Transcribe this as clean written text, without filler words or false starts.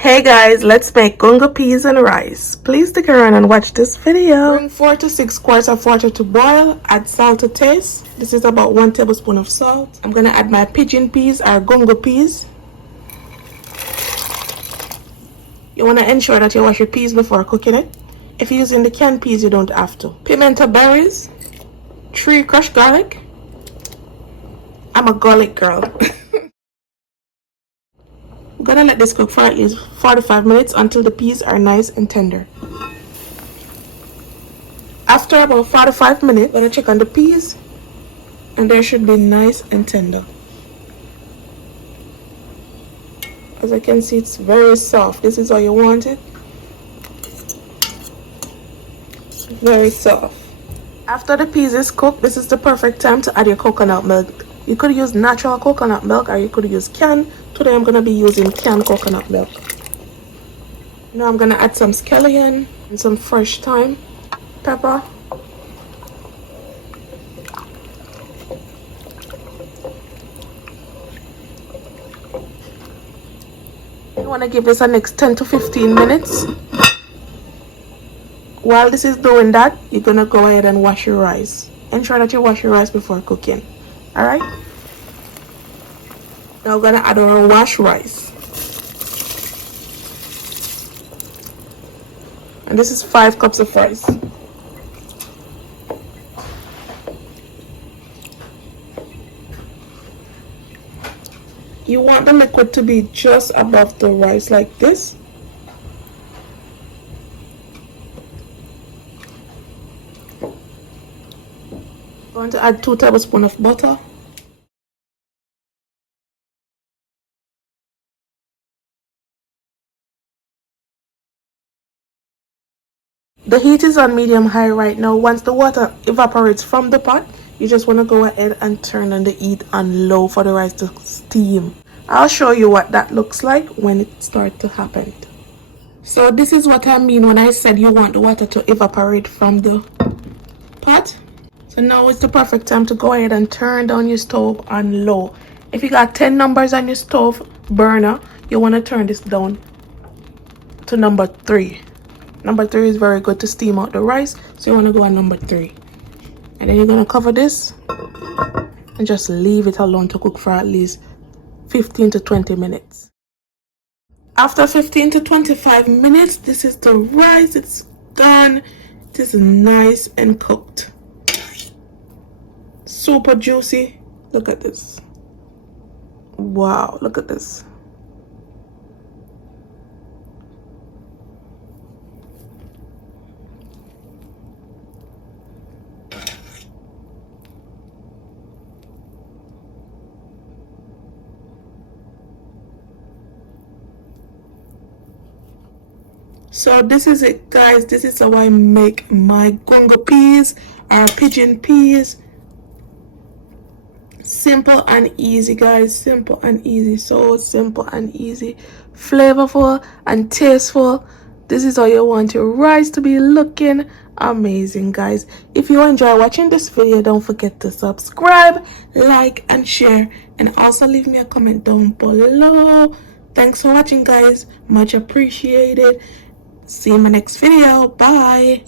Hey guys, let's make gungo peas and rice. Please stick around and watch this video. Bring 4 to 6 quarts of water to boil. Add salt to taste. This is about 1 tablespoon of salt. I'm gonna add my pigeon peas or gungo peas. You wanna ensure that you wash your peas before cooking it. If you're using the canned peas, you don't have to. Pimento berries, 3 crushed garlic. I'm a garlic girl. I'm gonna let this cook for at least 45 minutes until the peas are nice and tender. After about 45 minutes, I'm gonna check on the peas and they should be nice and tender. As I can see, it's very soft. This is how you want it. Very soft. After the peas is cooked, this is the perfect time to add your coconut milk. You could use natural coconut milk or you could use canned. Today I'm going to be using canned coconut milk. Now I'm going to add some scallion and some fresh thyme, pepper. You want to give this a next 10 to 15 minutes. While this is doing that, you're going to go ahead and wash your rice. Ensure that you wash your rice before cooking. Alright? Now we're going to add our washed rice. And this is 5 cups of rice. You want the liquid to be just above the rice like this. I'm going to add 2 tablespoons of butter. The heat is on medium-high right now. Once the water evaporates from the pot, you just want to go ahead and turn on the heat on low for the rice to steam. I'll show you what that looks like when it starts to happen. So this is what I mean when I said you want the water to evaporate from the pot. So now it's the perfect time to go ahead and turn down your stove on low. If you got 10 numbers on your stove burner, you want to turn this down to number 3. Number 3 is very good to steam out the rice, so you want to go on number 3. And then you're going to cover this and just leave it alone to cook for at least 15 to 20 minutes. After 15 to 25 minutes, this is the rice. It's done. It is nice and cooked. Super juicy. Look at this. Wow, look at this. So this is it, guys. This is how I make my gungo peas or pigeon peas. Simple and easy, guys. Simple and easy. So simple and easy. Flavorful and tasteful. This is how you want your rice to be looking. Amazing, guys. If you enjoy watching this video, don't forget to subscribe, like, and share. And also leave me a comment down below. Thanks for watching, guys. Much appreciated. See you in my next video. Bye.